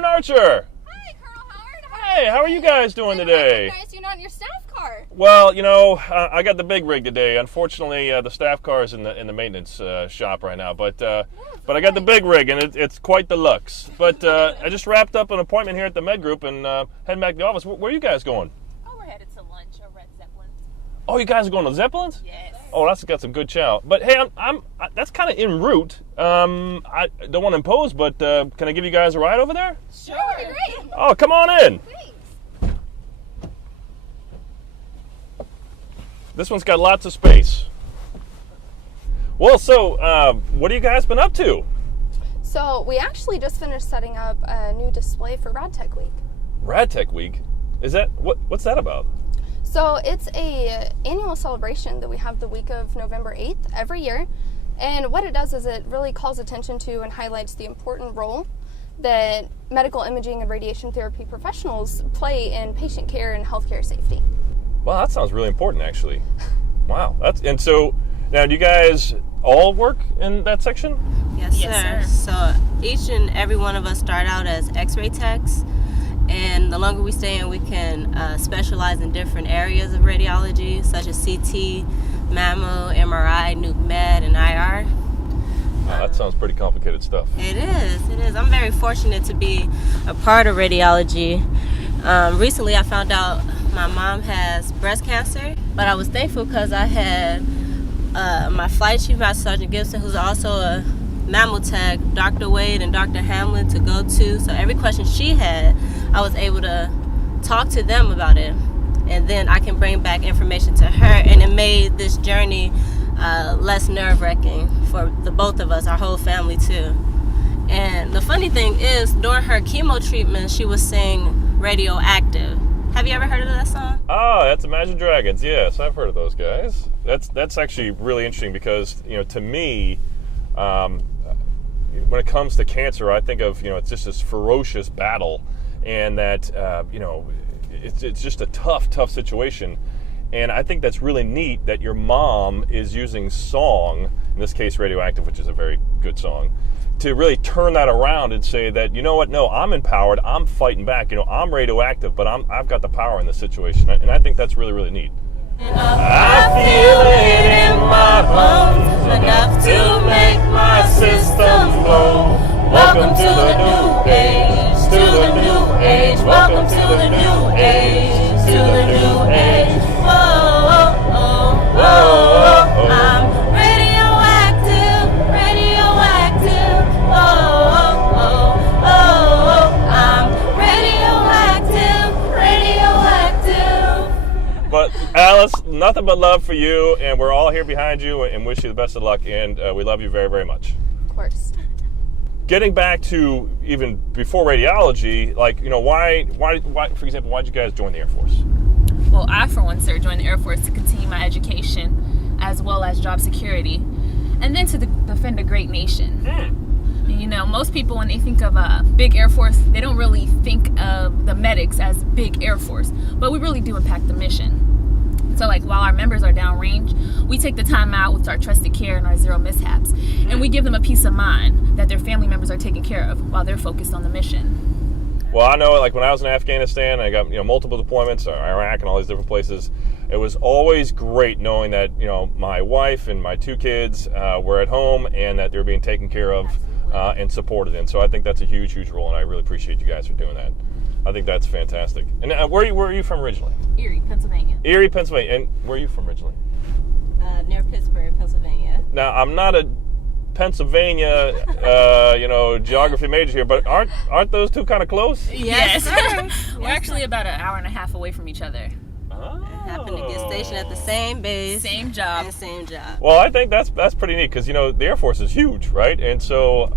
Airman Archer. Hi, Colonel Howard. Hey, how are you guys doing today? I recognize you not in your staff car. Well, you know, I got the big rig today. Unfortunately, the staff car is in the maintenance shop right now, but I got the big rig, and it's quite the lux. But I just wrapped up an appointment here at the Med Group and heading back to the office. Where are you guys going? Oh, we're headed to lunch over at Zeppelin's. Oh, you guys are going to Zeppelin's? Yes. Oh, that's got some good chow. But hey, that's kind of en route. I don't want to impose, but can I give you guys a ride over there? Sure. Great. Oh, come on in. Thanks. This one's got lots of space. Well, so what have you guys been up to? So we actually just finished setting up a new display for Rad Tech Week. Rad Tech Week? Is that what's that about? So it's a annual celebration that we have the week of November 8th every year. And what it does is it really calls attention to and highlights the important role that medical imaging and radiation therapy professionals play in patient care and healthcare safety. Well, that sounds really important, actually. Wow. And so now, do you guys all work in that section? Yes, sir. So each and every one of us start out as x-ray techs. And the longer we stay in, we can specialize in different areas of radiology, such as CT, mammo, MRI, nuke med, and IR. Wow, that sounds pretty complicated stuff. It is. I'm very fortunate to be a part of radiology. Recently, I found out my mom has breast cancer, but I was thankful because I had my flight chief, Master Sergeant Gibson, who's also a mammo tech, Dr. Wade and Dr. Hamlin, to go to. So every question she had, I was able to talk to them about it, and then I can bring back information to her, and it made this journey less nerve-wracking for the both of us, our whole family too. And the funny thing is, during her chemo treatment, she was saying Radioactive. Have you ever heard of that song? Oh, that's Imagine Dragons. Yes, I've heard of those guys. That's actually really interesting because, you know, to me, when it comes to cancer, I think of, you know, it's just this ferocious battle, and that you know, it's just a tough situation. And I think that's really neat that your mom is using song, in this case Radioactive, which is a very good song, to really turn that around and say that, you know what, no, I'm empowered, I'm fighting back, you know, I'm radioactive, but I've got the power in this situation. And I think that's really, really neat. I feel it in my bones, enough to make my system blow. Welcome to the new age, to the new age. Welcome to the new age, to the new age. Whoa, oh, oh, oh. I'm radioactive, radioactive. Oh, oh, oh, oh. I'm radioactive, radioactive. But Alice, nothing but love for you, and we're all here behind you and wish you the best of luck, and we love you very, very much. Of course. Getting back to even before radiology, like, you know, why, for example, why did you guys join the Air Force? Well, I, for one, sir, joined the Air Force to continue my education as well as job security, and then to defend a great nation. You know, most people, when they think of a big Air Force, they don't really think of the medics as big Air Force, but we really do impact the mission. So, like, while our members are downrange, we take the time out with our trusted care and our zero mishaps, and we give them a peace of mind that their family members are taken care of while they're focused on the mission. Well, I know, like, when I was in Afghanistan, I got, you know, multiple deployments, Iraq and all these different places. It was always great knowing that, you know, my wife and my two kids were at home and that they were being taken care of and supported. And so I think that's a huge, huge role, and I really appreciate you guys for doing that. I think that's fantastic. And where are you from originally? Erie, Pennsylvania. Erie, Pennsylvania. And where are you from originally? Near Pittsburgh, Pennsylvania. Now, I'm not a Pennsylvania, you know, geography major here, but aren't those two kind of close? Yes. We're actually about an hour and a half away from each other. Oh. Happen to get stationed at the same base, Same job. and same job. Well, I think that's pretty neat because, you know, the Air Force is huge, right? And so,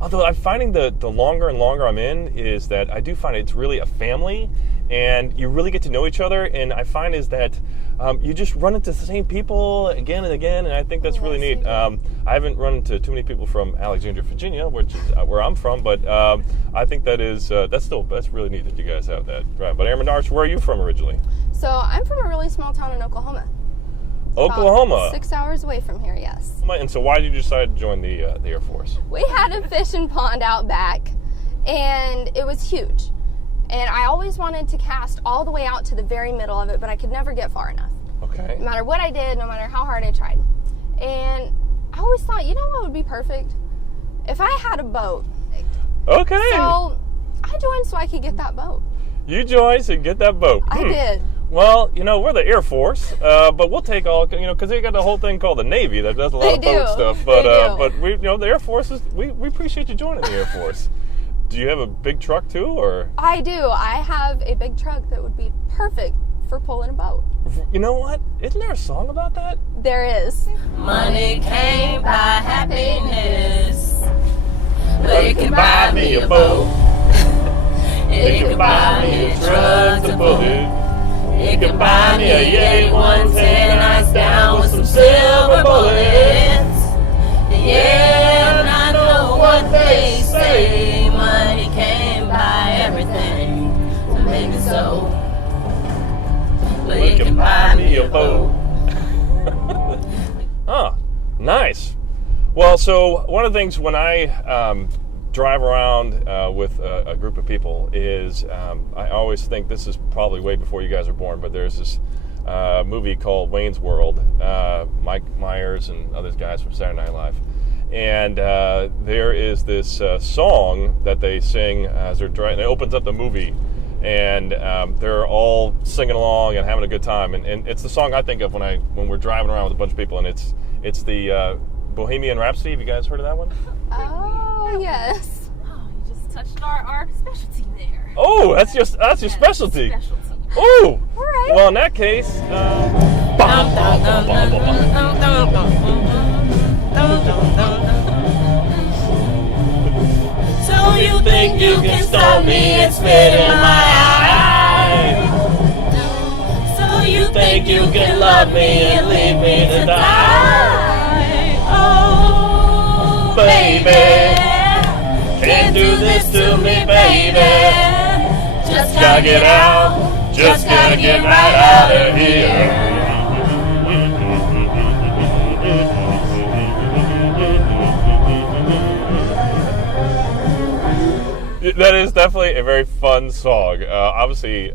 although I'm finding the longer and longer I'm in is that I do find it's really a family, and you really get to know each other. And I find is that you just run into the same people again and again, and I think that's really neat. I haven't run into too many people from Alexandria, Virginia, which is where I'm from, but I think that's really neat that you guys have that. Right. But Airman Archer, where are you from originally? So I'm from a really small town in Oklahoma. It's Oklahoma. about 6 hours away from here, yes. And so why did you decide to join the Air Force? We had a fishing pond out back, and it was huge. And I always wanted to cast all the way out to the very middle of it, but I could never get far enough. Okay. No matter what I did, no matter how hard I tried. And I always thought, you know what would be perfect? If I had a boat. Okay. So I joined so I could get that boat. You joined so you get that boat. I did. Well, we're the Air Force, but we'll take all, because they got the whole thing called the Navy that does a lot of boat stuff. But but we, the Air Force we appreciate you joining the Air Force. Do you have a big truck too, or? I do. I have a big truck that would be perfect for pulling a boat. You know what? Isn't there a song about that? There is. Money can't buy happiness, but it can buy me a boat. It can buy me a truck to pull it. It can buy me a Yay 110 ice down with some silver bullets. Yeah, and I know what they say. Money can't buy everything, so maybe so. But it can buy me a boat. Oh, nice. Well, so one of the things when I drive around with a group of people is I always think this is probably way before you guys were born, but there's this movie called Wayne's World, Mike Myers and other guys from Saturday Night Live. And there is this song that they sing as they're driving. It opens up the movie, and they're all singing along and having a good time. And it's the song I think of when we're driving around with a bunch of people, and it's the Bohemian Rhapsody. Have you guys heard of that one? Oh, yes. Oh, you just touched our specialty there. Oh, that's your specialty. Specialty. Oh, All right. well, in that case, So you think you can stop me and spit in my eye? So you think you can love me and leave me to die? Oh, baby, can't do this to me, baby. Just gotta get out, just gotta get right out of here. that is definitely a very fun song. Obviously,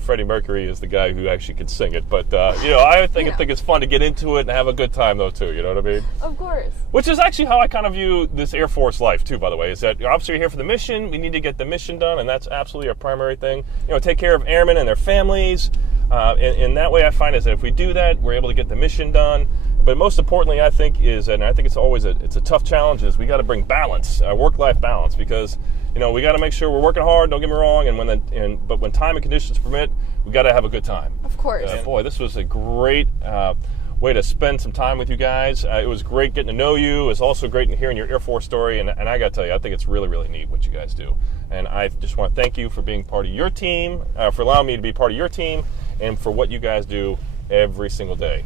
Freddie Mercury is the guy who actually could sing it. But, I think it's fun to get into it and have a good time, though, too. You know what I mean? Of course. Which is actually how I kind of view this Air Force life, too, by the way, is that obviously we're here for the mission. We need to get the mission done, and that's absolutely our primary thing. Take care of airmen and their families. And that way I find is that if we do that, we're able to get the mission done. But most importantly, I think and I think it's always a tough challenge, is we got to bring balance, work-life balance, because we got to make sure we're working hard. Don't get me wrong, but when time and conditions permit, we got to have a good time. Of course. Boy, this was a great way to spend some time with you guys. It was great getting to know you. It was also great hearing your Air Force story, and I got to tell you, I think it's really, really neat what you guys do. And I just want to thank you for being part of your team, for allowing me to be part of your team, and for what you guys do every single day.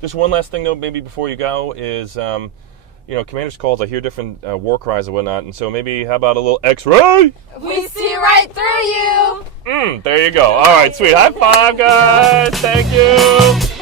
Just one last thing, though, maybe before you go, is, commander's calls, I hear different war cries and whatnot, and so maybe how about a little X-ray? We see right through you. There you go. All right, sweet. High five, guys. Thank you.